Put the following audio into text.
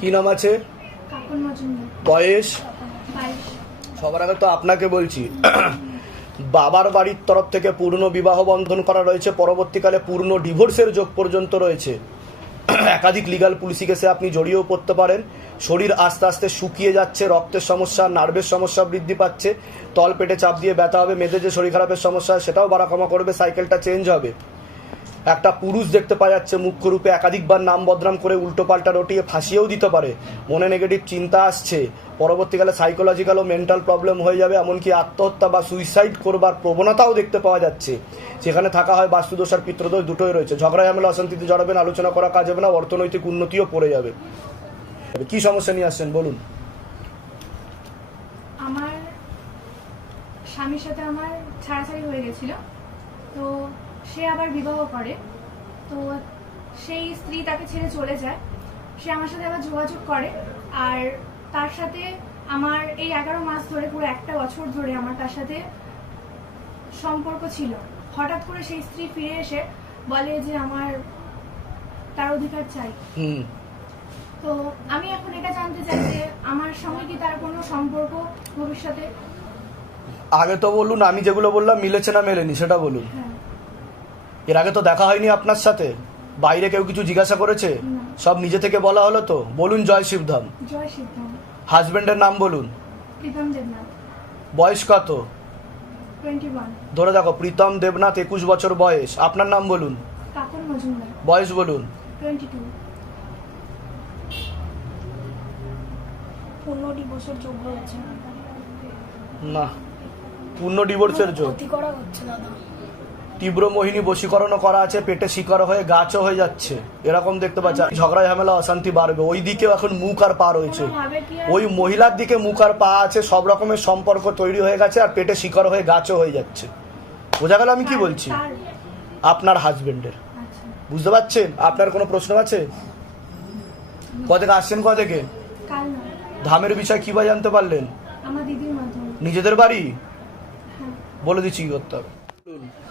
কি নাম আছে বয়স সবার আগে তো আপনাকে বলছি বাবার বাড়ির তরফ থেকে পূর্ণ বিবাহ বন্ধন করা রয়েছে পরবর্তীকালে পূর্ণ ডিভোর্সের যোগ পর্যন্ত রয়েছে একাধিক লিগাল পুলিশি কেসে আপনি জড়িয়েও পড়তে পারেন শরীর আস্তে আস্তে শুকিয়ে যাচ্ছে রক্তের সমস্যা নার্ভের সমস্যা বৃদ্ধি পাচ্ছে তল পেটে চাপ দিয়ে ব্যথা হবে মেয়েদের যে শরীর খারাপের সমস্যা সেটাও ক্ষমা করবে সাইকেলটা চেঞ্জ হবে একটা পুরুষ দেখতে পাওয়া যাচ্ছে মুখ্যরূপে একাধিকবার নাম বদনাম করে উল্টোপাল্টা রটিয়ে ফাঁসিয়েও দিতে পারে মনে নেগেটিভ চিন্তা আসছে পরবর্তীকালে সাইকোলজিক্যাল ও মেন্টাল প্রবলেম হয়ে যাবে এমনকি আত্মহত্যা বা সুইসাইড করবার প্রবণতাও দেখতে পাওয়া যাচ্ছে সেখানে থাকা হয় বাস্তুদোষ আর পিতৃদোষ দুটোই রয়েছে ঝগড়া ঝামেলা অশান্তিতে জড়াবেন আলোচনা করা কাজ হবে না অর্থনৈতিক উন্নতিও পড়ে যাবে কি সমস্যা নিয়ে আসছেন বলুন আমার স্বামীর সাথে আমার ছাড়াছাড়ি হয়ে গেছিল সে আবার বিবাহ করে তো সেই স্ত্রী তাকে ছেড়ে চলে যায় সে আমার সাথে আবার যোগাযোগ করে আর তার সাথে আমার এই এগারো মাস ধরে পুরো একটা বছর ধরে আমার তার সাথে সম্পর্ক ছিল হঠাৎ করে সেই স্ত্রী ফিরে এসে বলে যে আমার তার অধিকার চাই তো আমি এখন এটা জানতে চাই যে আমার সঙ্গে কি তার কোনো সম্পর্ক ভবিষ্যতে আগে তো বলুন আমি যেগুলো বললাম মিলেছে না মেলেনি সেটা বলুন হ্যাঁ। এর আগে তো দেখা হয়নি আপনার সাথে বাইরে কেউ কিছু জিজ্ঞাসা করেছে সব নিজে থেকে বলা হলো তো বলুন জয় শিবধাম হাজবেন্ডের নাম বলুন বয়স কত ধরে দেখো প্রীতম দেবনাথ একুশ বছর বয়স আপনার নাম বলুন বয়স বলুন না পূর্ণ ডিভোর্সের মানে যোগ করা হচ্ছে দাদা তীব্র মোহিনী বশীকরণও করা আছে পেটে শিকার হয়ে গাছও হয়ে যাচ্ছে এরকম দেখতে পাচ্ছি ঝগড়া ঝামেলা অশান্তি বাড়বে ওই দিকেও এখন মুখ আর পা রয়েছে ওই মহিলার দিকে মুখ আর পা আছে সব রকমের সম্পর্ক তৈরি হয়ে গেছে আর পেটে শিকার হয়ে গাছও হয়ে যাচ্ছে বোঝা গেল আমি কি বলছি আপনার হাজবেন্ডের বুঝতে পারছেন আপনার কোনো প্রশ্ন আছে কোথা থেকে আসছেন কোথা থেকে ধামের বিষয় কিভাবে জানতে পারলেন নিজেদের বাড়ি হ্যাঁ। বলে দিচ্ছি কি করতে হবে